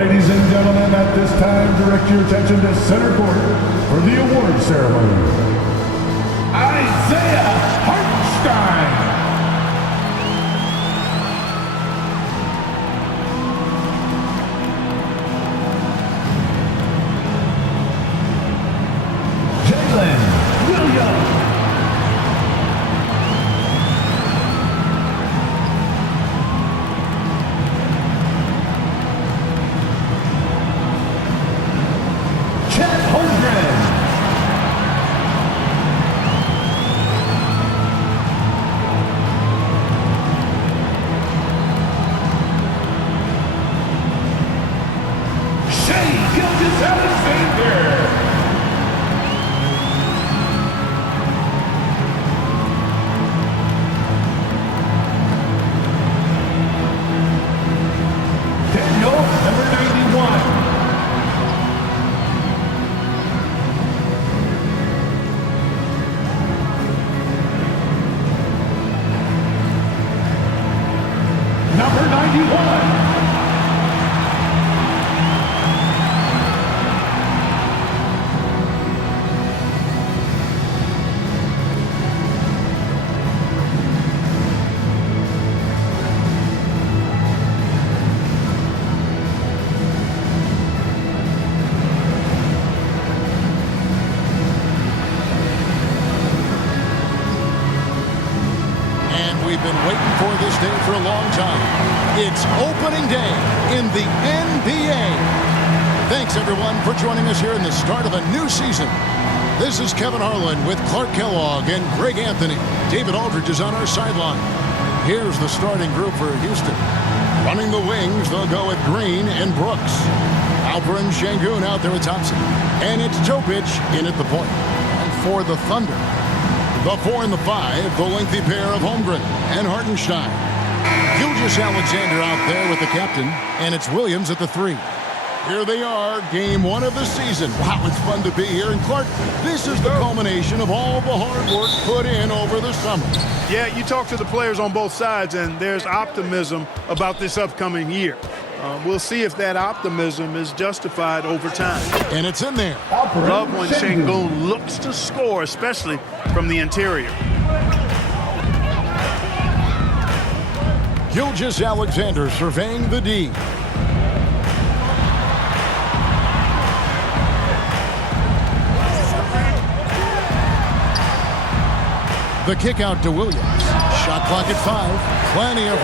Ladies and gentlemen, at this time, direct your attention to center court for the award ceremony. Isaiah Hartenstein. Number 91. We've been waiting for this day for a long time. It's opening day in the NBA. Thanks, everyone, for joining us here in the start of a new season. This is Kevin Harlan with Clark Kellogg and Greg Anthony. David Aldridge is on our sideline. Here's the starting group for Houston. Running the wings, they'll go with Green and Brooks. Alperen Sengun out there with Thompson. And it's Jokic in at the point. And for the Thunder, the 4 and the 5, the lengthy pair of Holmgren and Hartenstein. Gilgeous-Alexander out there with the captain, and it's Williams at the 3. Here they are, game 1 of the season. Wow, it's fun to be here. And Clark, this is the culmination of all the hard work put in over the summer. Yeah, you talk to the players on both sides, and there's optimism about this upcoming year. We'll see if that optimism is justified over time. And it's in there. Love when Sengun looks to score, especially from the interior. Gilgeous-Alexander surveying the D. The kick out to Williams. Shot clock at 5. Plenty of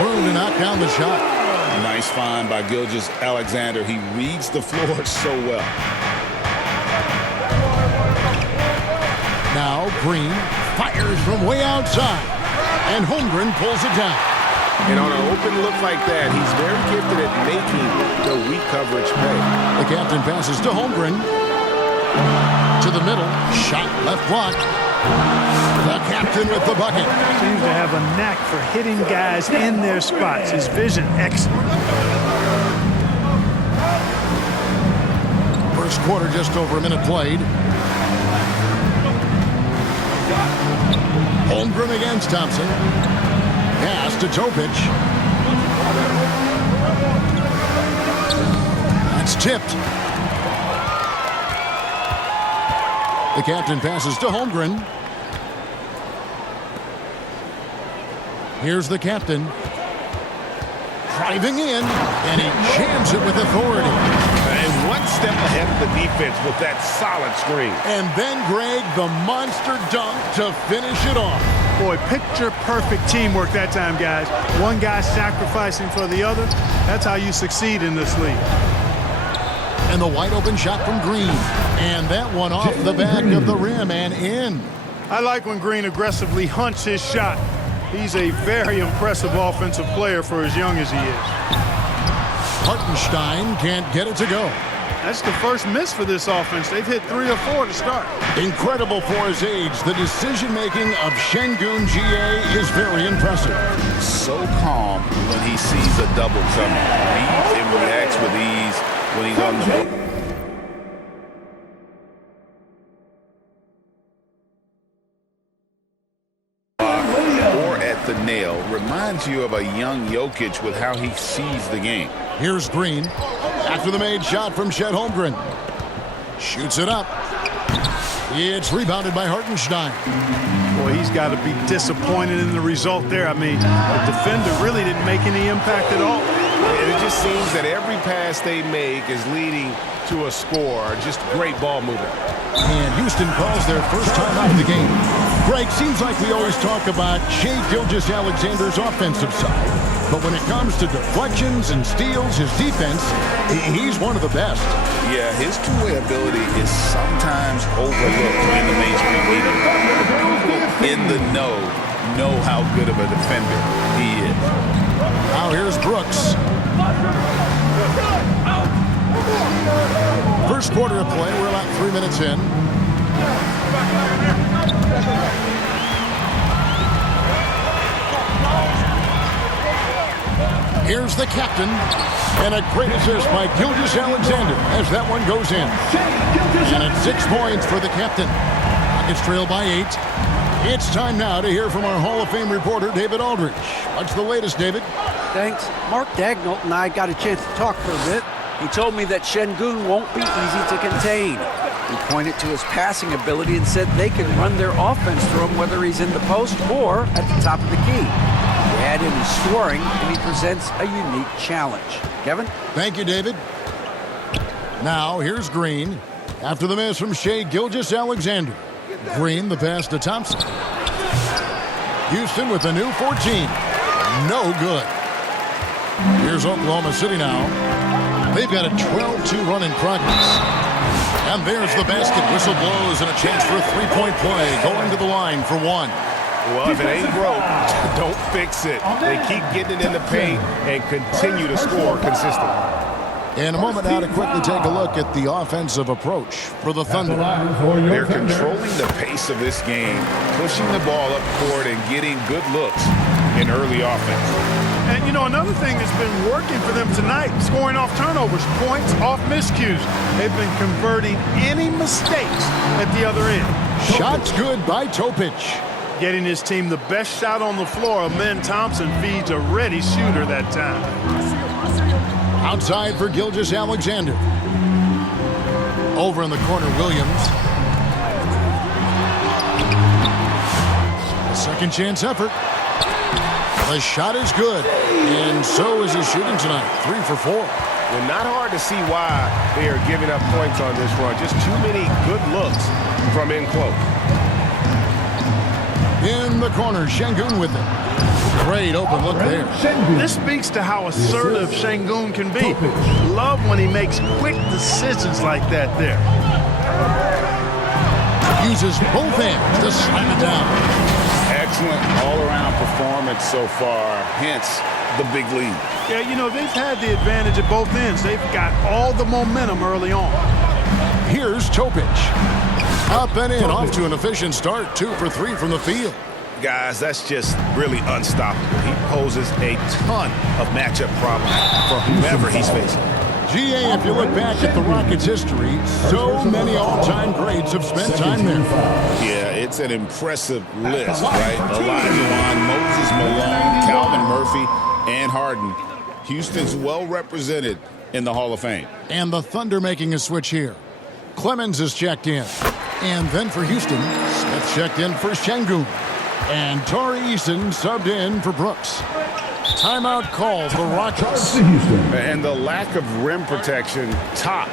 room to knock down the shot. Nice find by Gilgeous-Alexander. He reads the floor so well. Now Green fires from way outside, and Holmgren pulls it down. And on an open look like that, he's very gifted at making the weak coverage pay. The captain passes to Holmgren. To the middle, shot left block. The captain with the bucket. Seems to have a knack for hitting guys in their spots. His vision excellent. First quarter, just over a minute played. Holmgren against Thompson. Pass to Jokic. That's tipped. The captain passes to Holmgren. Here's the captain. Driving in, and he jams it with authority. And one step ahead of the defense with that solid screen. And then, Greg, the monster dunk to finish it off. Boy, picture-perfect teamwork that time, guys. One guy sacrificing for the other. That's how you succeed in this league. And the wide-open shot from Green. And that one off the back of the rim and in. I like when Green aggressively hunts his shot. He's a very impressive offensive player for as young as he is. Hartenstein can't get it to go. That's the first miss for this offense. They've hit 3 or 4 to start. Incredible for his age. The decision-making of Sengun GA is very impressive. So calm when he sees a double coming. Reads and reacts with ease when he's on the board. Or at the nail. reminds you of a young Jokic with how he sees the game. Here's Green. After the made shot from Chet Holmgren. Shoots it up. It's rebounded by Hartenstein. Boy, he's got to be disappointed in the result there. I mean, the defender really didn't make any impact at all. And it just seems that every pass they make is leading to a score. Just great ball movement. And Houston calls their first time out of the game. Greg, seems like we always talk about Shai Gilgeous-Alexander's offensive side. But when it comes to deflections and steals, his defense, he's one of the best. Yeah, his two-way ability is sometimes overlooked in the Major League League. In the know how good of a defender he is. Now here's Brooks. First quarter of play, we're about 3 minutes in. Here's the captain, and a great assist by Gilgeous-Alexander as that one goes in. And it's 6 points for the captain. Rockets trail by 8. It's time now to hear from our Hall of Fame reporter, David Aldridge. What's the latest, David? Thanks. Mark Daigneault and I got a chance to talk for a bit. He told me that Şengün won't be easy to contain. He pointed to his passing ability and said they can run their offense through him whether he's in the post or at the top of the key. He added his scoring, and he presents a unique challenge. Kevin? Thank you, David. Now, here's Green. After the miss from Shai Gilgeous-Alexander. Green, the pass to Thompson. Houston with a new 14. No good. Here's Oklahoma City now. They've got a 12-2 run in progress. And there's the basket. Whistle blows and a chance for a three-point play. Going to the line for one. Well, if it ain't broke, don't fix it. They keep getting it in the paint and continue to score consistently. In a moment now to quickly take a look at the offensive approach for the Thunder. They're controlling the pace of this game, pushing the ball up court and getting good looks in early offense. And, you know, another thing that's been working for them tonight, scoring off turnovers, points off miscues. They've been converting any mistakes at the other end. Shots good by Topic. Getting his team the best shot on the floor. Amen Thompson feeds a ready shooter that time. Outside for Gilgeous-Alexander. Over in the corner, Williams. A second chance effort. The shot is good, and so is his shooting tonight. 3 for 4. Well, not hard to see why they are giving up points on this run. Just too many good looks from in close. In the corner, Şengün with it. Great open look there. This speaks to how assertive Şengün can be. Love when he makes quick decisions like that there. Uses both hands to slam it down. Excellent all-around performance so far, hence the big lead. Yeah, you know, they've had the advantage at both ends. They've got all the momentum early on. Here's Topic. Up and in, off to an efficient start. 2 for 3 from the field. Guys, that's just really unstoppable. He poses a ton of matchup problems for whomever he's facing. GA, if you look back at the Rockets' history, so many all-time greats have spent time there. Yeah, it's an impressive list, right? Olajuwon, Moses Malone, Calvin Murphy, and Harden. Houston's well represented in the Hall of Fame. And the Thunder making a switch here. Clemens is checked in. And then for Houston, Smith checked in for Şengün. And Tari Eason subbed in for Brooks. Timeout call for Rockets. And the lack of rim protection, top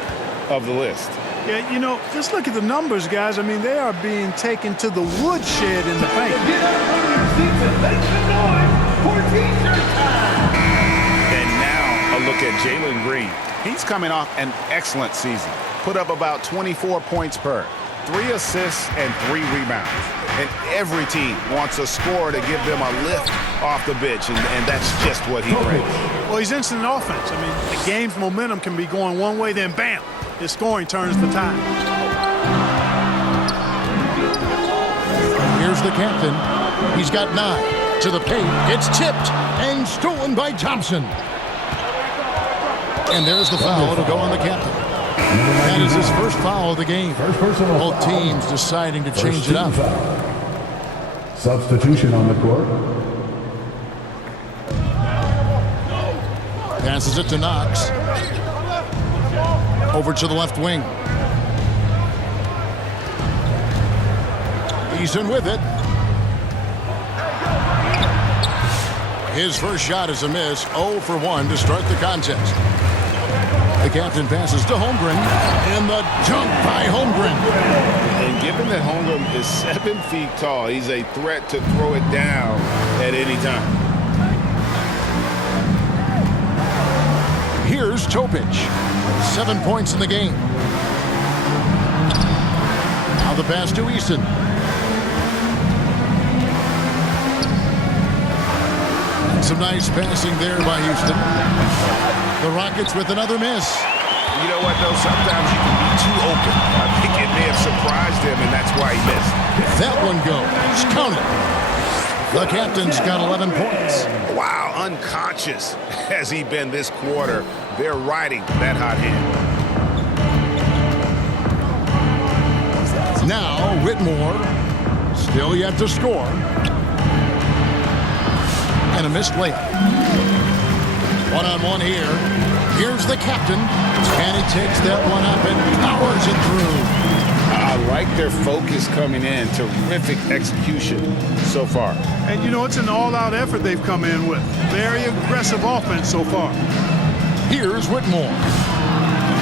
of the list. Yeah, you know, just look at the numbers, guys. I mean, they are being taken to the woodshed in the paint. Get out of your seats and make some noise for T-shirt time. And now a look at Jalen Green. He's coming off an excellent season. Put up about 24 points per, 3 assists and 3 rebounds. And every team wants a scorer to give them a lift off the bench, and that's just what he brings. Well, he's instant offense. I mean, the game's momentum can be going one way, then bam, his scoring turns the tide. Here's the captain. He's got 9 to the paint. It's tipped and stolen by Thompson. And there's the foul. It'll go on the captain. That is his first foul of the game. Both teams deciding to change it up. Substitution on the court. Passes it to Knox. Over to the left wing. Eason with it. His first shot is a miss. 0 for 1 to start the contest. The captain passes to Holmgren. And the dunk by Holmgren. And given that Holmgren is 7 feet tall, he's a threat to throw it down at any time. Here's Topic. 7 points in the game. Now the pass to Easton. Some nice passing there by Houston. The Rockets with another miss. You know what, though? Sometimes you can be too open. I think it may have surprised him, and that's why he missed. That one goes. Count it. The captain's got 11 points. Wow, unconscious has he been this quarter. They're riding that hot hand. Now Whitmore. Still yet to score. And a missed layup. One-on-one here. Here's the captain. And he takes that one up and powers it through. I like their focus coming in. Terrific execution so far. And, you know, it's an all-out effort they've come in with. Very aggressive offense so far. Here's Whitmore.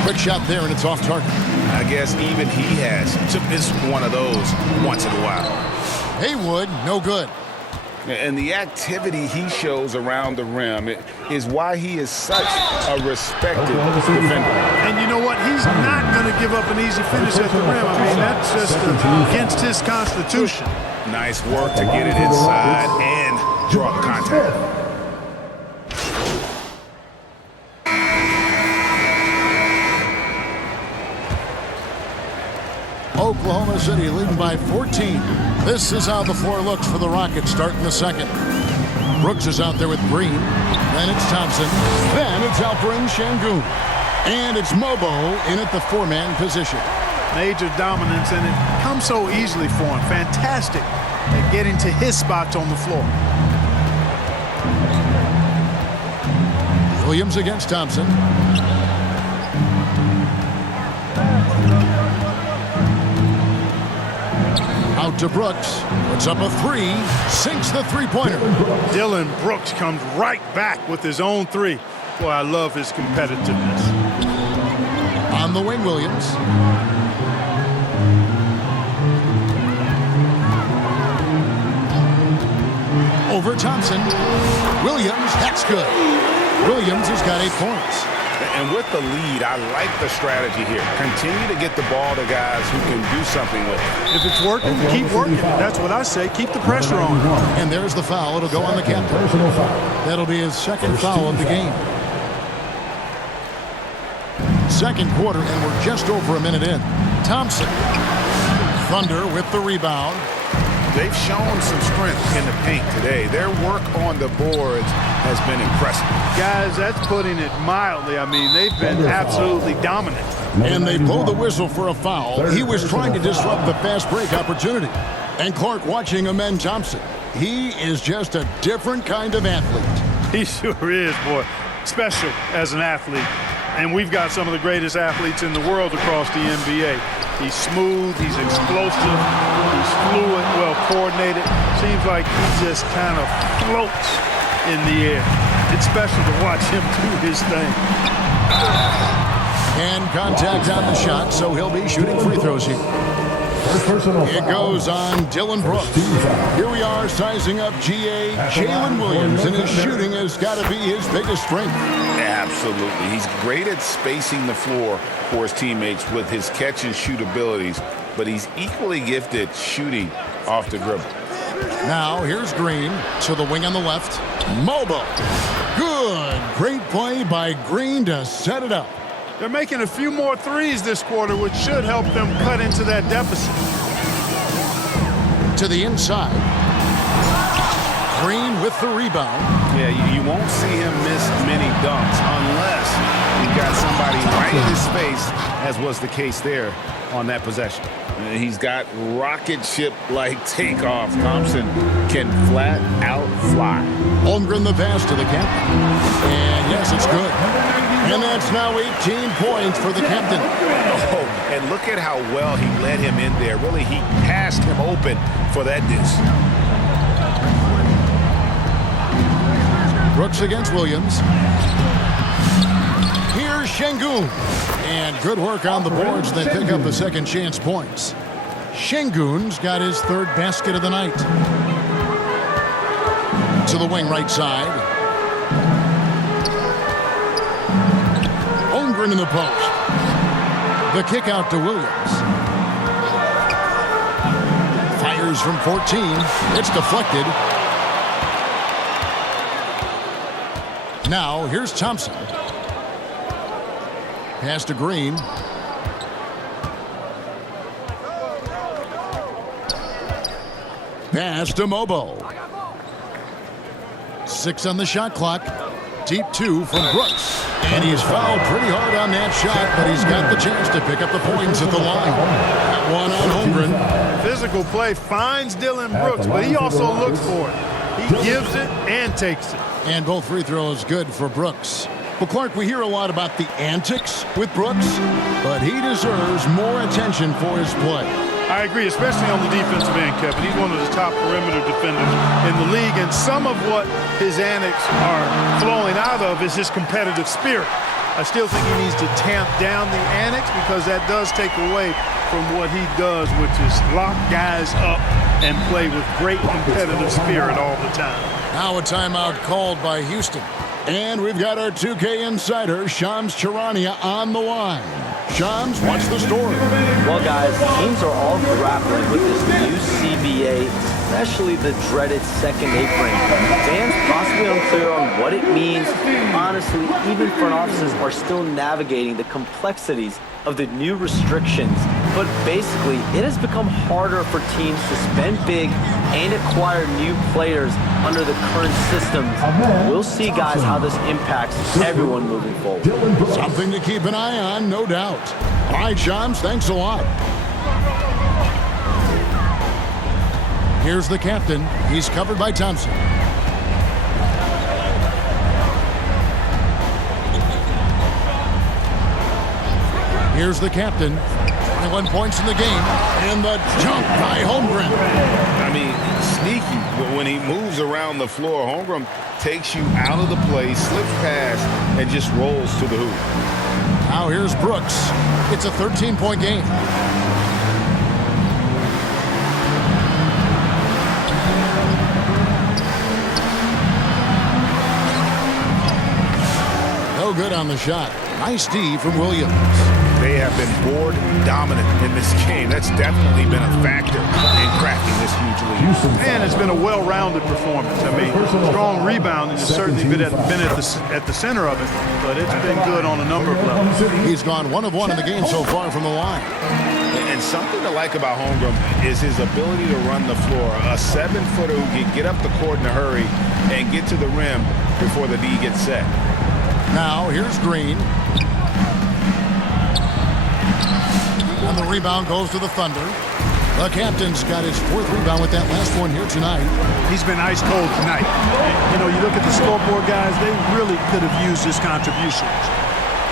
Quick shot there, and it's off target. I guess even he has to miss one of those once in a while. Haywood, no good. And the activity he shows around the rim is why he is such a respected defender. And you know what? He's not going to give up an easy finish at the rim. I mean, that's just against his constitution. Nice work to get it inside and draw the contact. Oklahoma City leading by 14. This is how the floor looks for the Rockets starting the second. Brooks is out there with Green. Then it's Thompson. Then it's Alperen Şengün. And it's Mobo in at the 4-man position. Major dominance, and it comes so easily for him. Fantastic at getting to his spots on the floor. Williams against Thompson. Out to Brooks. Puts up a 3. Sinks the three-pointer. Dillon Brooks comes right back with his own 3. Boy, I love his competitiveness. On the wing, Williams. Over Thompson. Williams, that's good. Williams has got 8 points. And with the lead, I like the strategy here. Continue to get the ball to guys who can do something with it. If it's working, keep working. That's what I say. Keep the pressure on. And there's the foul. It'll go on the captain. That'll be his second foul of the game. Second quarter, and we're just over a minute in. Thompson. Thunder with the rebound. They've shown some strength in the paint today. Their work on the boards has been impressive. Guys, that's putting it mildly. I mean, they've been absolutely dominant. And they blow the whistle for a foul. He was trying to disrupt the fast break opportunity. And Clark watching Amen Thompson. He is just a different kind of athlete. He sure is, boy. Special as an athlete. And we've got some of the greatest athletes in the world across the NBA. He's smooth, he's explosive, he's fluid, well coordinated. Seems like he just kind of floats in the air. It's special to watch him do his thing. And contact on the shot, so he'll be shooting free throws here. It goes on Dillon Brooks. Here we are sizing up GA Jalen Williams, and his shooting has got to be his biggest strength. Absolutely. He's great at spacing the floor for his teammates with his catch and shoot abilities, but he's equally gifted shooting off the dribble. Now here's Green to the wing on the left. Mobo. Good. Great play by Green to set it up. They're making a few more threes this quarter, which should help them cut into that deficit. To the inside. Green with the rebound. Yeah, you won't see him miss many dunks unless you've got somebody right in his face, as was the case there on that possession. He's got rocket ship-like takeoff. Thompson can flat out fly. Holmgren the pass to the captain. And yes, it's good. And that's now 18 points for the captain. Oh, and look at how well he led him in there. Really, he passed him open for that deuce. Brooks against Williams. Here's Şengün. And good work on the boards. They pick up the second chance points. Şengün's got his third basket of the night. To the wing right side. Holmgren in the post. The kick out to Williams. Fires from 14. It's deflected. Now, here's Thompson. Pass to Green. Pass to Modo. 6 on the shot clock. Deep 2 from Brooks. And he's fouled pretty hard on that shot, but he's got the chance to pick up the points at the line. That one on Holmgren. Physical play finds Dylan Brooks, but he also looks for it. He gives it and takes it. And both free throws good for Brooks. Well, Clark, we hear a lot about the antics with Brooks, but he deserves more attention for his play. I agree, especially on the defensive end, Kevin. He's one of the top perimeter defenders in the league, and some of what his antics are flowing out of is his competitive spirit. I still think he needs to tamp down the antics because that does take away from what he does, which is lock guys up and play with great competitive spirit all the time. Now a timeout called by Houston. And we've got our 2K insider, Shams Charania, on the line. Shams, what's the story? Well, guys, teams are all grappling with this new CBA, especially the dreaded second apron. Fans possibly unclear on what it means. Honestly, even front offices are still navigating the complexities of the new restrictions. But basically, it has become harder for teams to spend big and acquire new players under the current systems. We'll see, guys, how this impacts everyone moving forward. Something to keep an eye on, no doubt. All right, Shams, thanks a lot. Here's the captain. He's covered by Thompson. Here's the captain. 21 points in the game. And the jump by Holmgren. I mean, sneaky. But when he moves around the floor, Holmgren takes you out of the play, slips past, and just rolls to the hoop. Now here's Brooks. It's a 13-point game. No good on the shot. Nice D from Williams. They have been board dominant in this game. That's definitely been a factor in cracking this huge lead. Man, it's been a well-rounded performance. I mean, strong rebounding has certainly been at the center of it, but it's been good on a number of levels. He's gone 1 of 1 in the game so far from the line. And something to like about Holmgren is his ability to run the floor. A 7-footer who can get up the court in a hurry and get to the rim before the D gets set. Now, here's Green. And the rebound goes to the Thunder. The captain's got his 4th rebound with that last one here tonight. He's been ice cold tonight. You know, you look at the scoreboard, guys, they really could have used his contributions.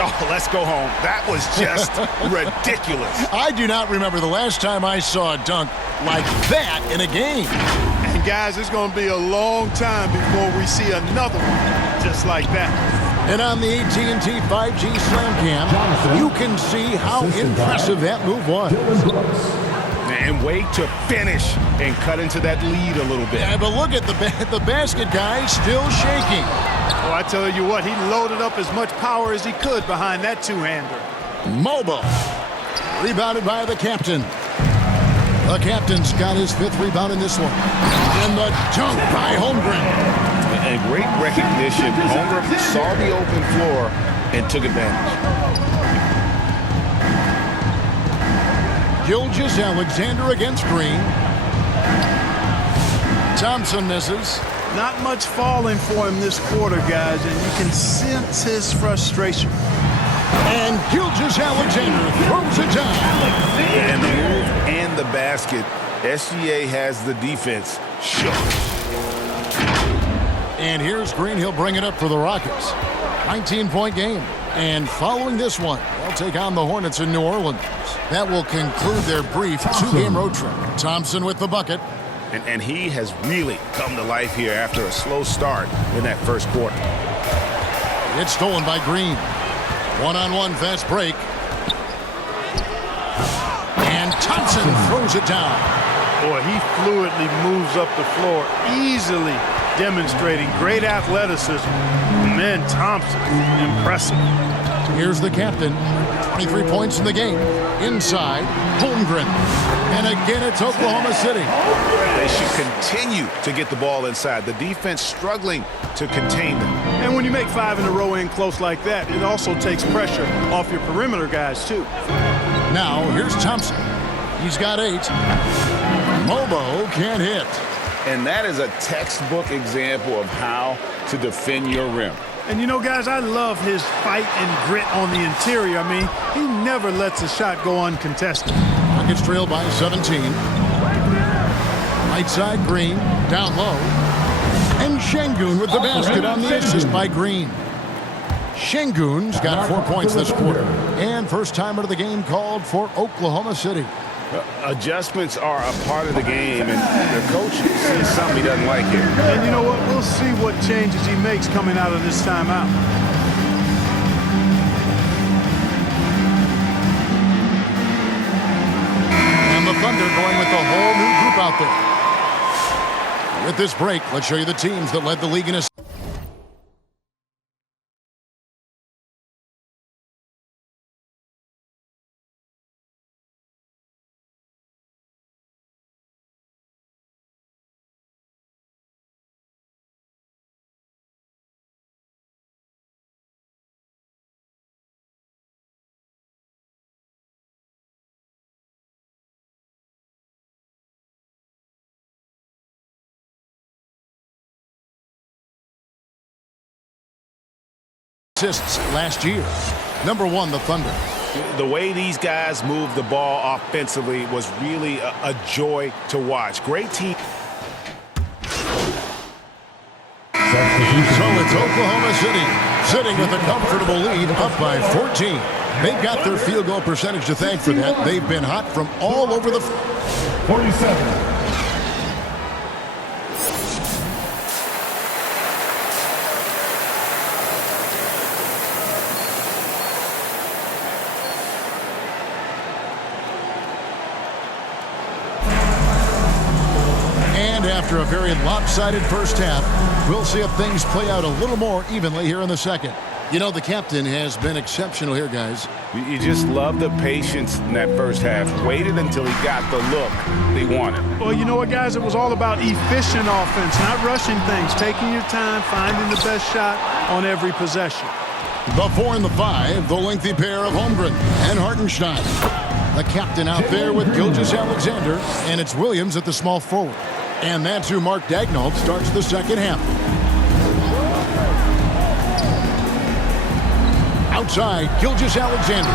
Oh, let's go home. That was just ridiculous. I do not remember the last time I saw a dunk like that in a game. And, guys, it's going to be a long time before we see another one just like that. And on the AT&T 5G Slam Cam, you can see how impressive that move was. And wait to finish and cut into that lead a little bit. Yeah, but look at the basket guy still shaking. Well, I tell you what, he loaded up as much power as he could behind that two-hander. Modo, rebounded by the captain. The captain's got his 5th rebound in this one. And the dunk by Holmgren. And great recognition. Holmgren saw the open floor and took advantage. Gilgeous-Alexander against Green. Thompson misses. Not much falling for him this quarter, guys, and you can sense his frustration. And Gilgeous-Alexander throws it down. And the move and the basket. SGA has the defense shook. And here's Green. He'll bring it up for the Rockets. 19-point game. And following this one, they'll take on the Hornets in New Orleans. That will conclude their brief two-game road trip. Thompson with the bucket. And he has really come to life here after a slow start in that first quarter. It's stolen by Green. One-on-one fast break. And Thompson throws it down. Boy, he fluidly moves up the floor, easily demonstrating great athleticism. Man, Thompson, impressive. Here's the captain. 23 points in the game. Inside, Holmgren. And again, it's Oklahoma City. They should continue to get the ball inside. The defense struggling to contain them. And when you make 5 in a row in close like that, it also takes pressure off your perimeter guys, too. Now, here's Thompson. He's got 8. Modo can't hit. And that is a textbook example of how to defend your rim. And you know, guys, I love his fight and grit on the interior. I mean, he never lets a shot go uncontested. Rockets trail by 17. Right side, Green. Down low. And Şengün with the basket on the assist by Green. Şengün's got 4 points this quarter. And first time out of the game called for Oklahoma City. Adjustments are a part of the game, and the coach sees something he doesn't like here. And you know what? We'll see what changes he makes coming out of this timeout. And the Thunder going with the whole new group out there. With this break, let's show you the teams that led the league in assists. Last year. Number 1, the Thunder. The way these guys moved the ball offensively was really a joy to watch. Great team. So it's Oklahoma City sitting with a comfortable lead, up by 14. They've got their field goal percentage to thank for that. They've been hot from all over the 47. After a very lopsided first half, we'll see if things play out a little more evenly here in the second. You know, the captain has been exceptional here, guys. You just love the patience in that first half. Waited until he got the look he wanted. Well, you know what, guys? It was all about efficient offense, not rushing things, taking your time, finding the best shot on every possession. The 4 and the 5, the lengthy pair of Holmgren and Hartenstein. The captain out there with Gilgeous-Alexander, and it's Williams at the small forward. And that's who Mark Daigneault starts the second half. Outside, Gilgeous-Alexander.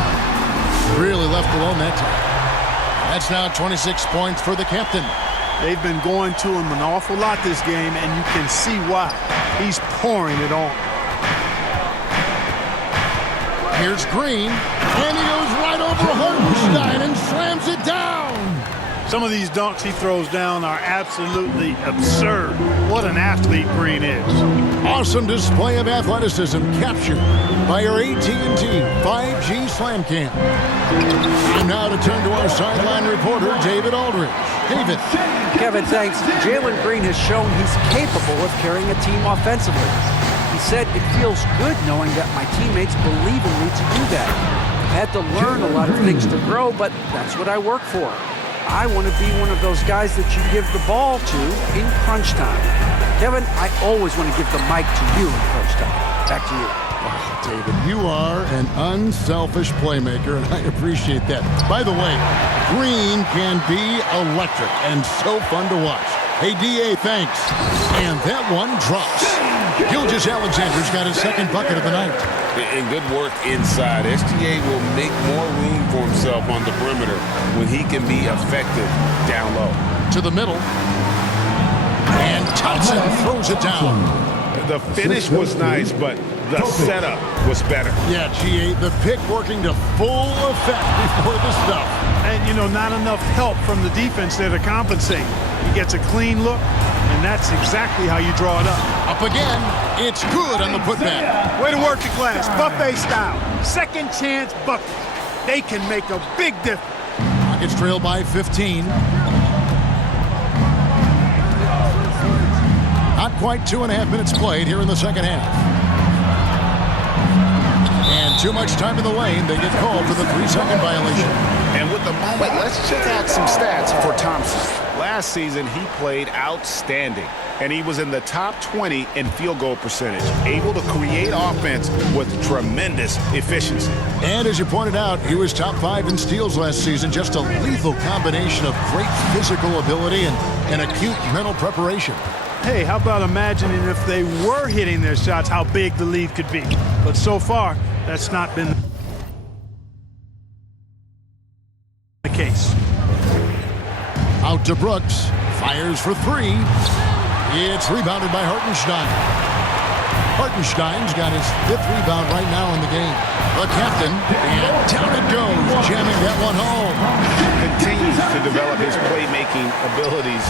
Really left alone that time. That's now 26 points for the captain. They've been going to him an awful lot this game, and you can see why. He's pouring it on. Here's Green, and he goes right over Hartenstein and slams it down. Some of these dunks he throws down are absolutely absurd. What an athlete Green is. Awesome display of athleticism captured by our AT&T 5G Slam Cam. And now to turn to our sideline reporter, David Aldridge. David. Kevin, thanks. Jalen Green has shown he's capable of carrying a team offensively. He said, "It feels good knowing that my teammates believe in me to do that. I've had to learn a lot of things to grow, but that's what I work for. I want to be one of those guys that you give the ball to in crunch time." Kevin, I always want to give the mic to you in crunch time. Back to you. Oh, David, you are an unselfish playmaker, and I appreciate that. By the way, Green can be electric and so fun to watch. Hey, DA, thanks. And that one drops. Gilgeous-Alexander's got his second bucket of the night. And good work inside. SGA will make more room for himself on the perimeter when he can be effective down low. To the middle. And Thompson throws it down. The finish was nice, but The setup was better. Yeah, GA, the pick working to full effect before the stuff. And, you know, not enough help from the defense there to compensate. He gets a clean look, and that's exactly how you draw it up. Up again. It's good on the putback. Way to work the glass, buffet style. Second chance buckets. They can make a big difference. Rockets trail by 15. Not quite 2.5 minutes played here in the second half. And too much time in the lane. They get called for the 3-second violation. And with the moment, let's check out some stats for Thompson. Last season, he played outstanding, and he was in the top 20 in field goal percentage, able to create offense with tremendous efficiency. And as you pointed out, he was top 5 in steals last season. Just a lethal combination of great physical ability and acute mental preparation. Hey, how about imagining if they were hitting their shots, how big the lead could be? But so far, that's not been the case. Out to Brooks. Fires for 3. It's rebounded by Hartenstein. Hartenstein's got his 5th rebound right now in the game. The captain, and down it goes, jamming that one home. Continues to develop his playmaking abilities.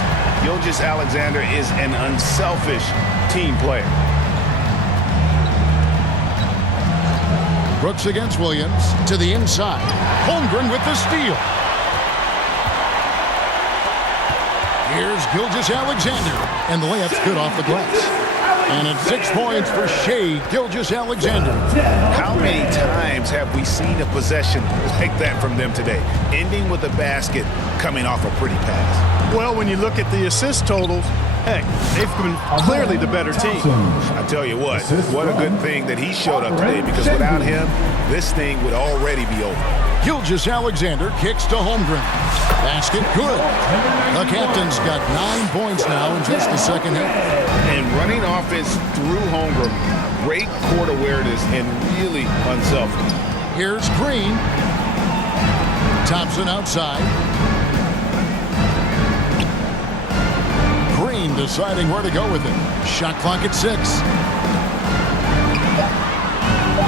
Gilgeous-Alexander is an unselfish team player. Brooks against Williams to the inside. Holmgren with the steal. Here's Gilgeous-Alexander, and the layup's good off the glass. And it's 6 points for Shai Gilgeous-Alexander. How many times have we seen a possession like that from them today? Ending with a basket, coming off a pretty pass. Well, when you look at the assist totals, heck, they've been clearly the better team. I tell you what a good thing that he showed up today, because without him, this thing would already be over. Gilgeous-Alexander kicks to Holmgren. Basket good. The captain's got 9 points now in just the second half. And running offense through Holmgren, great court awareness and really unselfish. Here's Green. Thompson outside. Green deciding where to go with it. Shot clock at 6.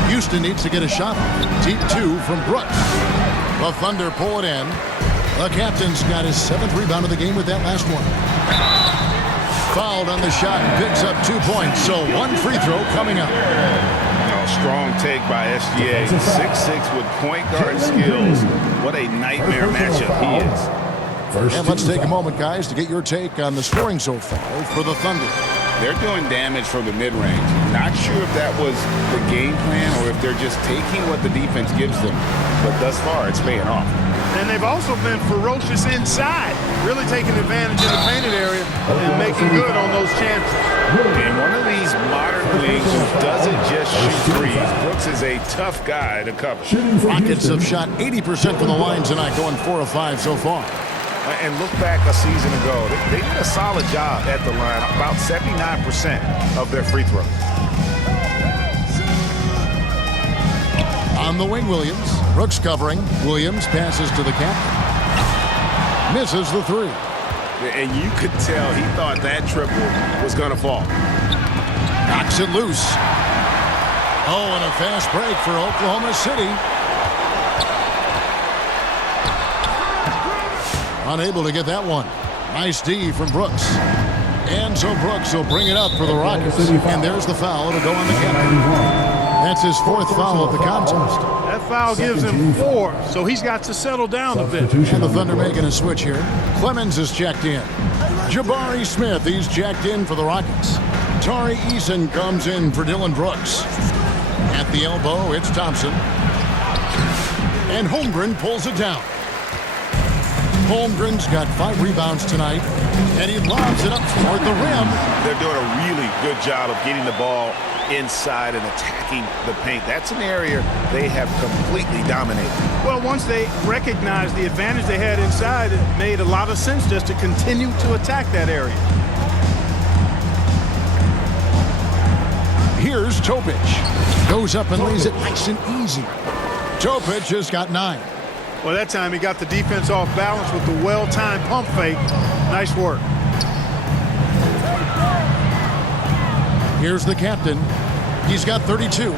Houston needs to get a shot. Deep 2 from Brooks. The Thunder pull it in. The captain's got his 7th rebound of the game with that last one. Fouled on the shot and picks up 2 points. So 1 free throw coming up. Strong take by SGA. 6'6" with point guard skills. What a nightmare matchup he is. And let's take a moment, guys, to get your take on the scoring so far for the Thunder. They're doing damage from the mid-range. Not sure if that was the game plan or if they're just taking what the defense gives them. But thus far, it's paying off. And they've also been ferocious inside, really taking advantage of the painted area and making good on those chances. And one of these modern wings who doesn't just shoot threes. Brooks is a tough guy to cover. Rockets have shot 80% from the line tonight, going 4 of 5 so far. And look back a season ago, they did a solid job at the line, about 79% of their free throws. On the wing, Williams. Brooks covering. Williams passes to the captain. Misses the 3. And you could tell he thought that triple was going to fall. Knocks it loose. Oh, and a fast break for Oklahoma City. Unable to get that one. Nice D from Brooks. And so Brooks will bring it up for the Rockets. And there's the foul. It'll go on the captain. That's his 4th foul of the contest. That foul gives him 4, so he's got to settle down a bit. And the Thunder making a switch here. Clemens is checked in. Jabari Smith, he's checked in for the Rockets. Tari Eason comes in for Dylan Brooks. At the elbow, it's Thompson. And Holmgren pulls it down. Holmgren's got 5 rebounds tonight, and he lobs it up toward the rim. They're doing a really good job of getting the ball inside and attacking the paint. That's an area they have completely dominated. Well, once they recognized the advantage they had inside, it made a lot of sense just to continue to attack that area. Here's Topic. Goes up and lays it nice and easy. Topic has got 9. Well, that time he got the defense off balance with the well-timed pump fake. Nice work. Here's the captain. He's got 32.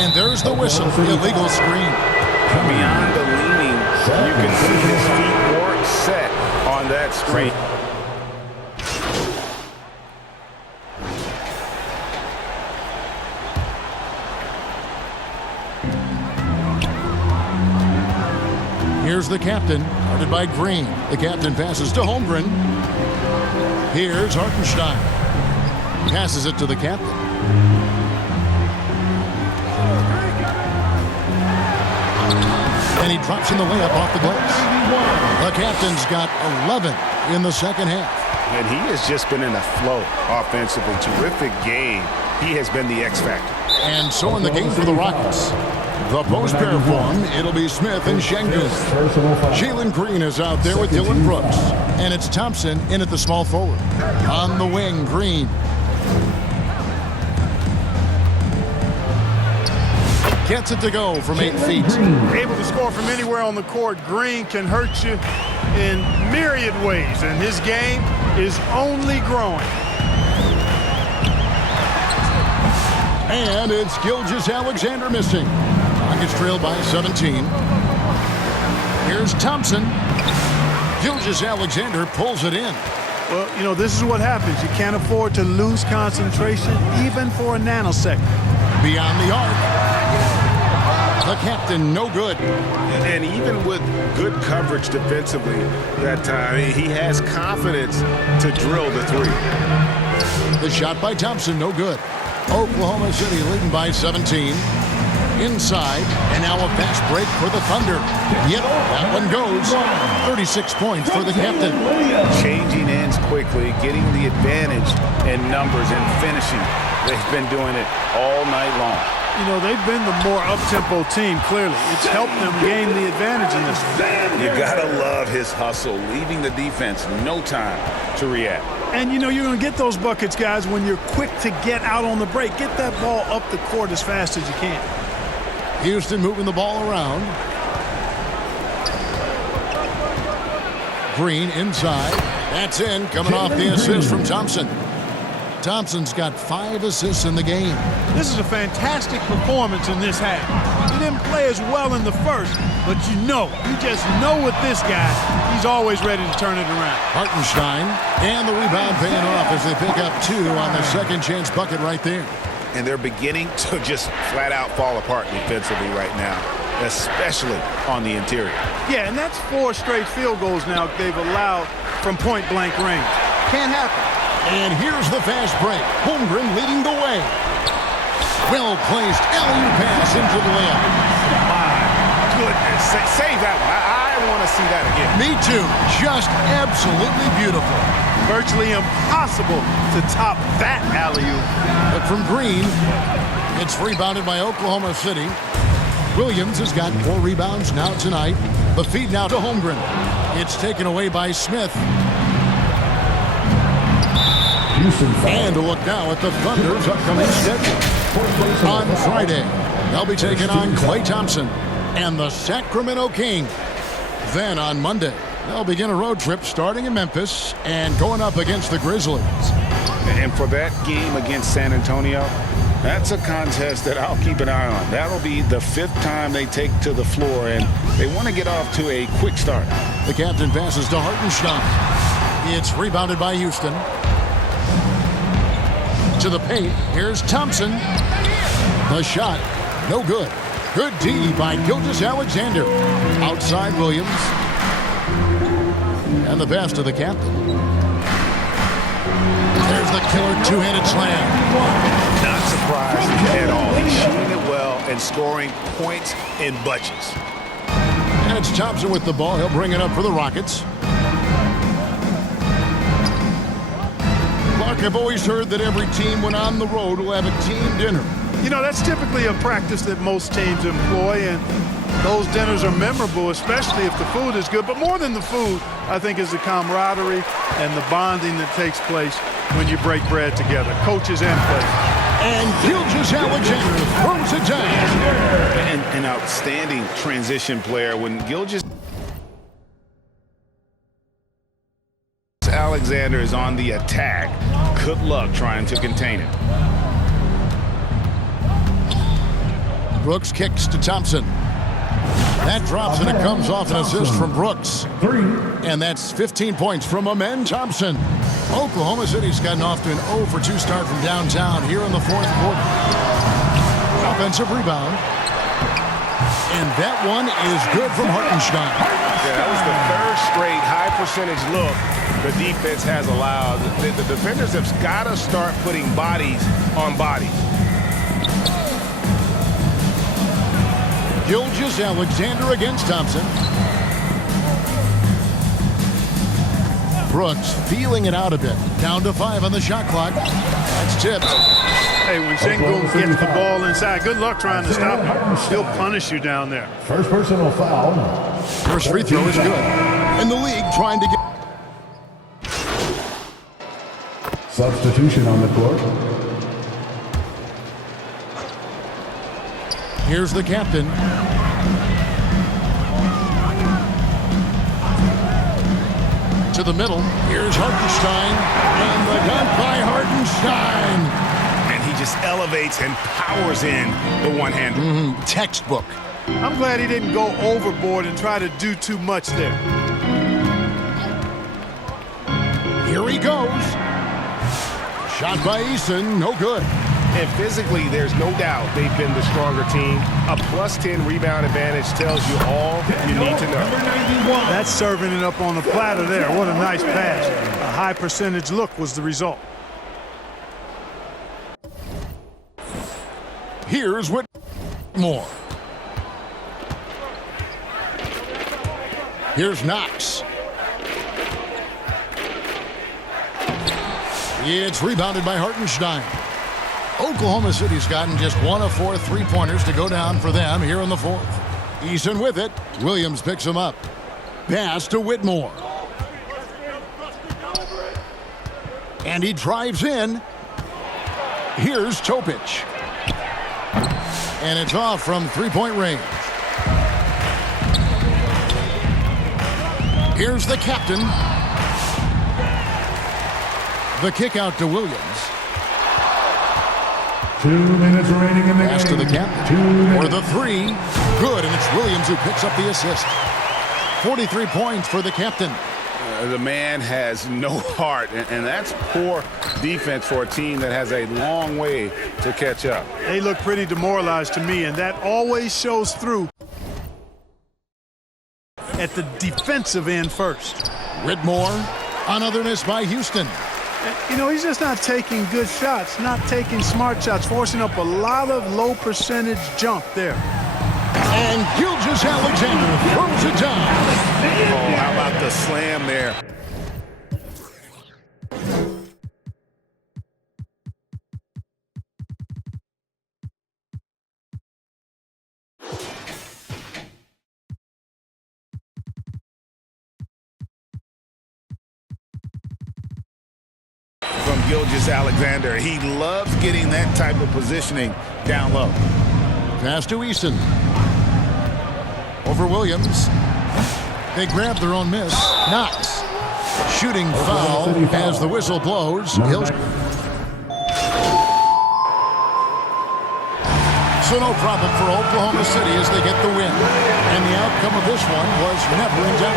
And there's the whistle. Illegal screen. Beyond the leaning, you can see his feet weren't set on that screen. Here's the captain, guarded by Green. The captain passes to Holmgren. Here's Hartenstein. Passes it to the captain. And he drops in the layup off the glass. The captain's got 11 in the second half. And he has just been in a flow offensively. Terrific game. He has been the X factor. And so in the game for the Rockets. The post pair form, it'll be Smith and Şengün. Jalen Green is out there with Dylan Brooks. And it's Thompson in at the small forward. On the wing, Green. Gets it to go from 8 feet. Able to score from anywhere on the court. Green can hurt you in myriad ways, and his game is only growing. And it's Gilgeous-Alexander missing. Rockets trail by 17. Here's Thompson. Gilgeous-Alexander pulls it in. Well, you know, this is what happens. You can't afford to lose concentration even for a nanosecond. Beyond the arc. The captain, no good. And even with good coverage defensively that time, he has confidence to drill the three. The shot by Thompson, no good. Oklahoma City leading by 17. Inside, and now a fast break for the Thunder. Yep, that one goes. 36 points for the captain. Changing ends quickly, getting the advantage in numbers and finishing. They've been doing it all night long. You know, they've been the more up-tempo team, clearly. It's helped them gain the advantage in this one. You gotta love his hustle, leaving the defense no time to react. And, you know, you're going to get those buckets, guys, when you're quick to get out on the break. Get that ball up the court as fast as you can. Houston moving the ball around. Green inside. That's in, coming off the assist from Thompson. Thompson's got 5 assists in the game. This is a fantastic performance in this half. He didn't play as well in the first, but you just know with this guy, he's always ready to turn it around. Hartenstein, and the rebound paying off as they pick up 2 on the second chance bucket right there. And they're beginning to just flat out fall apart defensively right now, especially on the interior. Yeah, and that's 4 straight field goals now they've allowed from point-blank range. Can't happen. And here's the fast break. Holmgren leading the way. Well-placed alley-oop pass into the layup. My goodness. Save that one. I want to see that again. Me too. Just absolutely beautiful. Virtually impossible to top that alley-oop. But from Green, it's rebounded by Oklahoma City. Williams has got 4 rebounds now tonight. The feed now to Holmgren. It's taken away by Smith. And a look now at the Thunder's upcoming schedule. On Friday, they'll be taking on Klay Thompson and the Sacramento Kings. Then on Monday, they'll begin a road trip starting in Memphis and going up against the Grizzlies. And for that game against San Antonio, that's a contest that I'll keep an eye on. That'll be the 5th time they take to the floor, and they want to get off to a quick start. The captain passes to Hartenstein. It's rebounded by Houston. To the paint, here's Thompson. The shot, no good. Good D by Gilgeous-Alexander. Outside Williams. And the pass to the captain. There's the killer 2-handed slam. Not surprised at all. He's shooting it well and scoring points in bunches. And it's Thompson with the ball. He'll bring it up for the Rockets. Clark, I've always heard that every team when on the road will have a team dinner. You know, that's typically a practice that most teams employ, and those dinners are memorable, especially if the food is good. But more than the food, I think, is the camaraderie and the bonding that takes place when you break bread together, coaches and players. And Gilgeous-Alexander throws it down. And an outstanding transition player when Gilgeous-Alexander Alexander is on the attack. Good luck trying to contain it. Brooks kicks to Thompson. That drops and it comes off an assist from Brooks. 3. And that's 15 points from Amen Thompson. Oklahoma City's gotten off to an 0 for 2 start from downtown here in the fourth quarter. Offensive rebound. And that one is good from Hartenstein. Yeah, that was the third straight high percentage look the defense has allowed. The defenders have got to start putting bodies on bodies. Gilgeous-Alexander against Thompson. Brooks feeling it out a bit. Down to 5 on the shot clock. That's tipped. Hey, when Sengun gets the ball inside, good luck trying to stop him. He'll punish you down there. First personal foul. First free throw is good. In the league trying to get... Substitution on the court. Here's the captain. To the middle. Here's Hartenstein. And the dunk by Hartenstein. And he just elevates and powers in the one-hander. Textbook. I'm glad he didn't go overboard and try to do too much there. Here he goes. Shot by Eason. No good. And physically, there's no doubt they've been the stronger team. A +10 rebound advantage tells you all you need to know. That's serving it up on the platter there. What a nice pass. A high percentage look was the result. Here's Whitmore. Here's Knox. It's rebounded by Hartenstein. Oklahoma City's gotten just 1 of 4 3-pointers to go down for them here in the fourth. Eason with it. Williams picks him up. Pass to Whitmore. And he drives in. Here's Topic. And it's off from 3-point range. Here's the captain. The kick out to Williams. 2 minutes remaining in the Pass game. to the captain. 2 minutes. For the 3. Good, and it's Williams who picks up the assist. 43 points for the captain. The man has no heart, and that's poor defense for a team that has a long way to catch up. They look pretty demoralized to me, and that always shows through at the defensive end first. Whitmore, another miss by Houston. You know, he's just not taking good shots, not taking smart shots, forcing up a lot of low percentage jump there. And Gilgeous-Alexander throws it down. Oh, how about the slam there? From Gilgeous-Alexander. He loves getting that type of positioning down low. Pass to Easton. Over Williams. They grab their own miss. Knox. Shooting foul as the whistle blows. So no problem for Oklahoma City as they get the win. And the outcome of this one was never in doubt.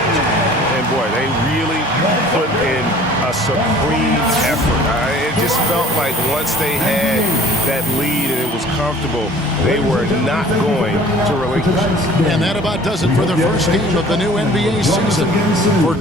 And boy, they really put in a supreme effort. It just felt like once they had that lead and it was comfortable, they were not going to relinquish it. And that about does it for the first game of the new NBA season. For